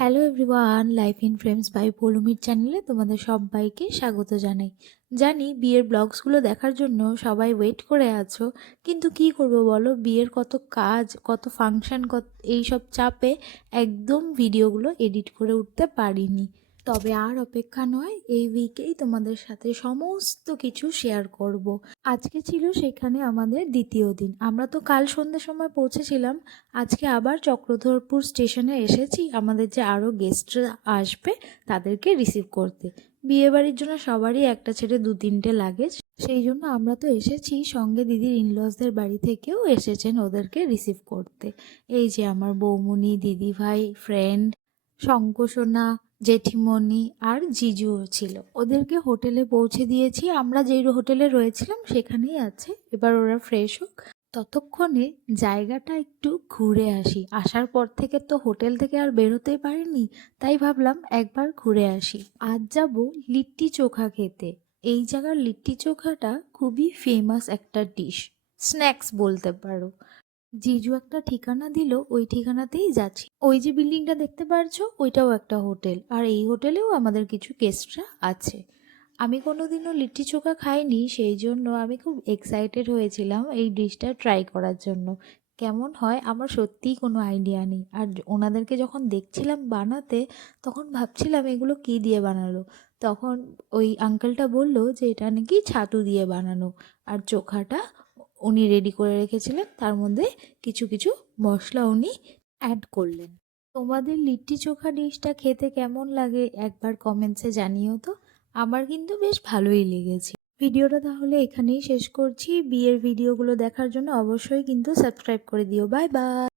Hello everyone, life in frames by পলুমির চ্যানেলে তোমাদের সবাইকে স্বাগত জানাই। জানি বিয়ের ব্লগসগুলো দেখার জন্য সবাই ওয়েট করে আছো, কিন্তু কি করব বলো, বিয়ের কত কাজ, কত ফাংশন, কত এইসব চাপে একদম ভিডিওগুলো এডিট করে উঠতে পারিনি। তবে আর অপেক্ষা নয়, এই উইকেই তোমাদের সাথে সমস্ত কিছু শেয়ার করব। আজকে ছিল সেখানে আমাদের দ্বিতীয় দিন। আমরা তো কাল সন্ধ্যের সময় পৌঁছেছিলাম। আজকে আবার চক্রধরপুর স্টেশনে এসেছি আমাদের যে আরও গেস্টরা আসবে তাদেরকে রিসিভ করতে। বিয়েবাড়ির জন্য সবারই একটা ছেড়ে 2-3টে লাগেজ, সেই জন্য আমরা তো এসেছি, সঙ্গে দিদির ইনলসদের বাড়ি থেকেও এসেছেন ওদেরকে রিসিভ করতে। এই যে আমার বৌমনি, দিদিভাই, ফ্রেন্ড, শঙ্কসোনা, জেঠিমণি আর জিজুও ছিল। ওদেরকে হোটেলে পৌঁছে দিয়েছি, আমরা যেই হোটেলে রয়েছিলাম সেখানেই আছে। এবার ওরা ফ্রেশ হোক, ততক্ষণে জায়গাটা একটু ঘুরে আসি। আসার পর থেকে তো হোটেল থেকে আর বেরোতেই পারিনি, তাই ভাবলাম একবার ঘুরে আসি। আজ যাব লিট্টি চোখা খেতে। এই জায়গার লিট্টি চোখাটা খুবই ফেমাস একটা ডিশ, স্ন্যাক্স বলতে পারো। জিজু একটা ঠিকানা দিল, ওই ঠিকানাতেই যাচ্ছি। ওই যে বিল্ডিংটা দেখতে পারছো, ওইটাও একটা হোটেল, আর এই হোটেলেও আমাদের কিছু গেস্টরা আছে। আমি কোনোদিনও লিট্টি চোখা খাইনি, সেই জন্য আমি খুব এক্সাইটেড হয়েছিলাম এই ডিশটা ট্রাই করার জন্য। কেমন হয় আমার সত্যিই কোনো আইডিয়া নেই। আর ওনাদেরকে যখন দেখছিলাম বানাতে, তখন ভাবছিলাম এগুলো কী দিয়ে বানালো। তখন ওই আঙ্কেলটা বলল যে এটা নাকি ছাতু দিয়ে বানানো, আর চোখাটা উনি রেডি করে রেখেছিলেন, তার মধ্যে কিছু কিছু মশলা উনি অ্যাড করলেন। তোমাদের লিট্টি চোখা ডিশটা খেতে কেমন লাগে একবার কমেন্টসে জানিও তো। আমার কিন্তু বেশ ভালোই লেগেছে। ভিডিওটা তাহলে এখানেই শেষ করছি। বিয়ের ভিডিওগুলো দেখার জন্য অবশ্যই কিন্তু সাবস্ক্রাইব করে দিও। Bye bye.